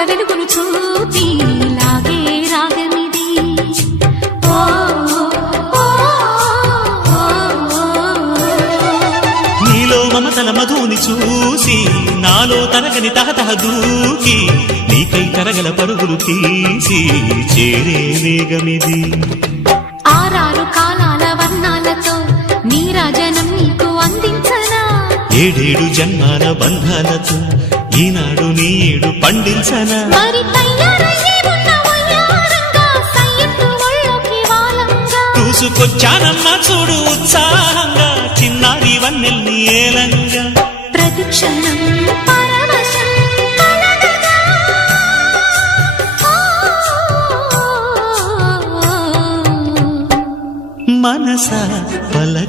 కనుల వెలుగును చూపి లాగే రాగమిది నీలో మమతల మధుని చూసి నాలో తరగని తహతహ దూకి నీకై తరగల పరుగులు తీసి చేరే వేగమిది ఆరారు కాలాల వర్ణాలతో నీరాజనం నీకు అందించనా ఏడేడు జన్మాల బంధాలతో ఈనాడు నీడు పండించనా మరి తయారయ్యే ఉన్న వయ్యారంగా సయ్యత్తు ఒళ్ళోకి వాలంగా చూసుకొచ్చానమ్మా చూడు ఉత్సాహంగా చిన్నారి వన్నెల్ని ఏలంగా ప్రతిక్షణం పరవశం కలగగా మనస పలక